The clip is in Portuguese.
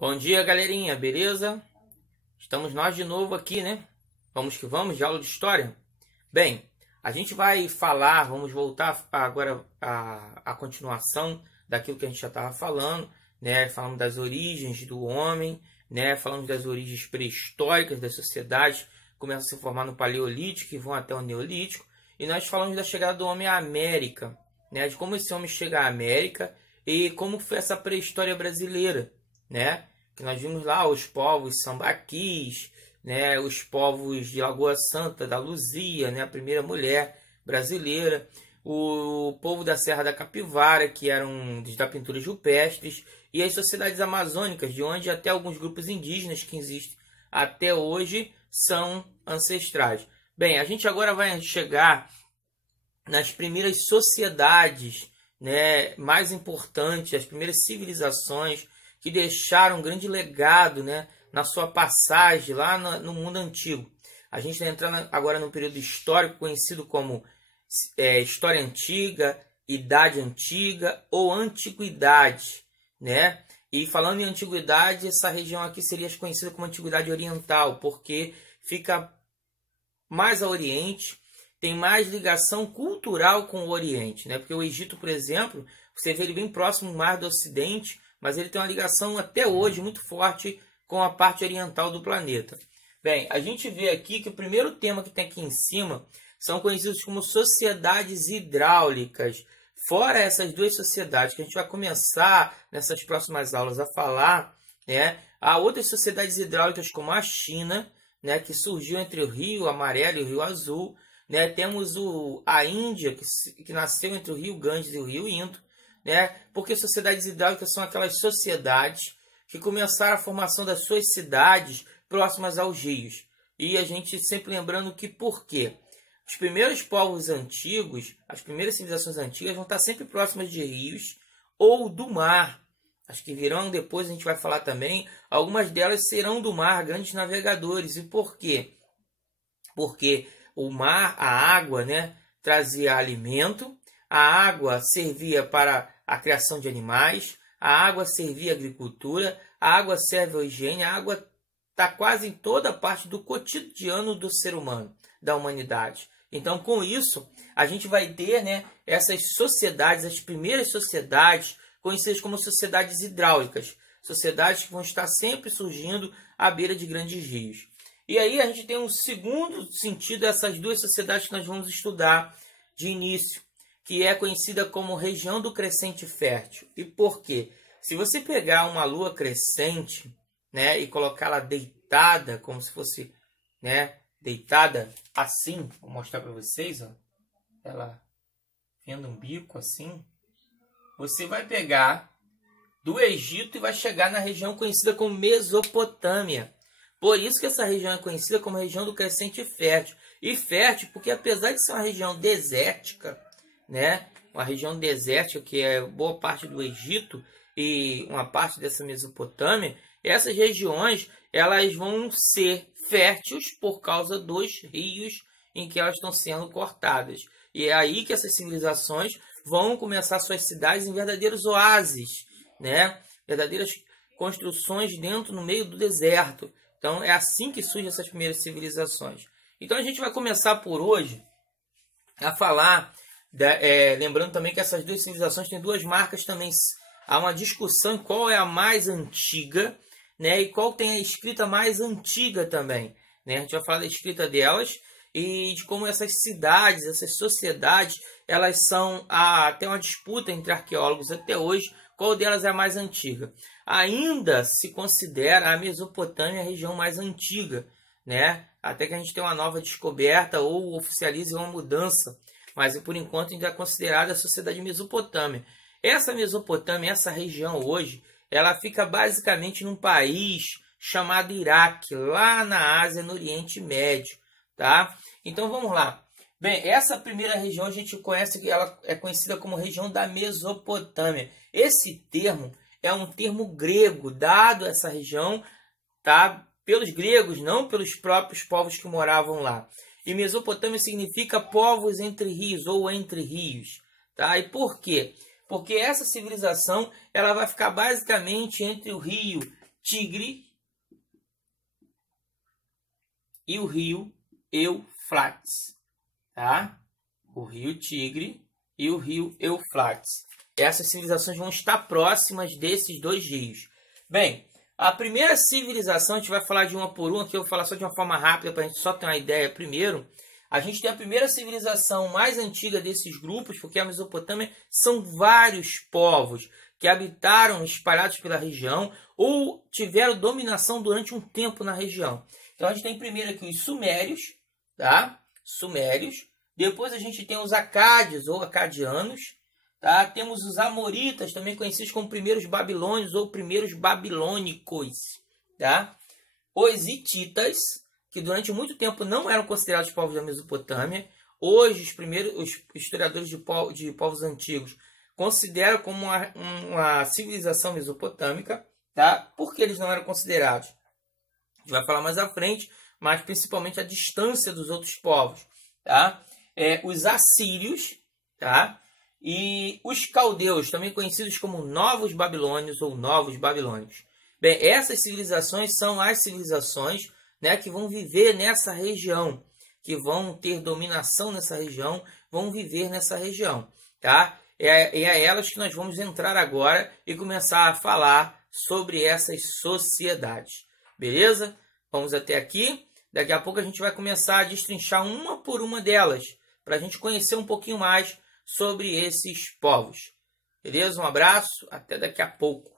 Bom dia, galerinha, beleza? Estamos nós de novo aqui, né? Vamos que vamos, de aula de história. Bem, a gente vai falar, vamos voltar agora à continuação daquilo que a gente já estava falando, né? Falamos das origens do homem, né? Falamos das origens pré-históricas das sociedades, que começam a se formar no Paleolítico e vão até o Neolítico. E nós falamos da chegada do homem à América, né? De como esse homem chega à América e como foi essa pré-história brasileira, né? Que nós vimos lá os povos sambaquis, né? Os povos de Lagoa Santa, da Luzia, né? A primeira mulher brasileira, o povo da Serra da Capivara, que eram da pintura rupestres, e as sociedades amazônicas, de onde até alguns grupos indígenas que existem até hoje são ancestrais. Bem, a gente agora vai chegar nas primeiras sociedades, né, mais importantes, as primeiras civilizações que deixaram um grande legado, né, na sua passagem lá no mundo antigo. A gente está entrando agora num período histórico conhecido como História Antiga, Idade Antiga ou Antiguidade, né? E falando em Antiguidade, essa região aqui seria conhecida como Antiguidade Oriental, porque fica mais a Oriente, tem mais ligação cultural com o Oriente, né? Porque o Egito, por exemplo, você vê ele bem próximo do Mar do Ocidente, mas ele tem uma ligação até hoje muito forte com a parte oriental do planeta. Bem, a gente vê aqui que o primeiro tema que tem aqui em cima são conhecidos como sociedades hidráulicas. Fora essas duas sociedades que a gente vai começar nessas próximas aulas a falar, né? Há outras sociedades hidráulicas como a China, né, que surgiu entre o Rio Amarelo e o Rio Azul, né? Temos a Índia, que nasceu entre o Rio Ganges e o Rio Indo, né? Porque sociedades hidráulicas são aquelas sociedades que começaram a formação das suas cidades próximas aos rios. E a gente sempre lembrando que por quê? Os primeiros povos antigos, as primeiras civilizações antigas vão estar sempre próximas de rios ou do mar. As que virão depois a gente vai falar também, algumas delas serão do mar, grandes navegadores. E por quê? Porque o mar, a água, né, trazia alimento, a água servia para a criação de animais, a água servia à agricultura, a água serve à higiene, a água está quase em toda parte do cotidiano do ser humano, da humanidade. Então, com isso, a gente vai ter, né, essas sociedades, as primeiras sociedades, conhecidas como sociedades hidráulicas, sociedades que vão estar sempre surgindo à beira de grandes rios. E aí a gente tem um segundo sentido dessas duas sociedades que nós vamos estudar de início, que é conhecida como região do crescente fértil. E por quê? Se você pegar uma lua crescente, né, e colocá-la deitada, como se fosse, né, deitada assim, vou mostrar para vocês, ó, ela vendo um bico assim, você vai pegar do Egito e vai chegar na região conhecida como Mesopotâmia. Por isso que essa região é conhecida como região do crescente fértil. E fértil porque apesar de ser uma região desértica, né, uma região desértica que é boa parte do Egito e uma parte dessa Mesopotâmia, essas regiões elas vão ser férteis por causa dos rios em que elas estão sendo cortadas. E é aí que essas civilizações vão começar suas cidades em verdadeiros oásis, né, verdadeiras construções dentro, no meio do deserto. Então é assim que surgem essas primeiras civilizações. Então a gente vai começar por hoje a falar, lembrando também que essas duas civilizações têm duas marcas também. Há uma discussão em qual é a mais antiga, né, e qual tem a escrita mais antiga também. Né? A gente vai falar da escrita delas e de como essas cidades, essas sociedades, elas são até uma disputa entre arqueólogos até hoje, qual delas é a mais antiga. Ainda se considera a Mesopotâmia a região mais antiga, né? Até que a gente tenha uma nova descoberta ou oficialize uma mudança, mas por enquanto ainda é considerada a sociedade mesopotâmia. Essa Mesopotâmia, essa região hoje, ela fica basicamente num país chamado Iraque, lá na Ásia, no Oriente Médio, tá? Então vamos lá. Bem, essa primeira região a gente conhece que ela é conhecida como região da Mesopotâmia. Esse termo é um termo grego dado a essa região, tá? Pelos gregos, não pelos próprios povos que moravam lá. E Mesopotâmia significa povos entre rios ou entre rios, tá? E por quê? Porque essa civilização ela vai ficar basicamente entre o rio Tigre e o rio Eufrates, tá? O rio Tigre e o rio Eufrates. Essas civilizações vão estar próximas desses dois rios. Bem, a primeira civilização, a gente vai falar de uma por uma, que eu vou falar só de uma forma rápida para a gente só ter uma ideia primeiro. A gente tem a primeira civilização mais antiga desses grupos, porque a Mesopotâmia são vários povos que habitaram espalhados pela região ou tiveram dominação durante um tempo na região. Então a gente tem primeiro aqui os Sumérios, tá? Sumérios. Depois a gente tem os Acádios ou Acadianos, tá? Temos os Amoritas, também conhecidos como primeiros Babilônios ou primeiros Babilônicos, tá? Os Hititas, que durante muito tempo não eram considerados povos da Mesopotâmia. Hoje os historiadores de povos antigos consideram como uma civilização mesopotâmica, tá? Por que eles não eram considerados? A gente vai falar mais à frente, mas principalmente a distância dos outros povos, tá? Os assírios, tá? E os caldeus, também conhecidos como novos babilônios ou novos babilônios. Bem, essas civilizações são as civilizações, né, que vão viver nessa região, que vão ter dominação nessa região, vão viver nessa região, tá? É a elas que nós vamos entrar agora e começar a falar sobre essas sociedades. Beleza? Vamos até aqui. Daqui a pouco a gente vai começar a destrinchar uma por uma delas, para a gente conhecer um pouquinho mais sobre esses povos. Beleza? Um abraço, até daqui a pouco.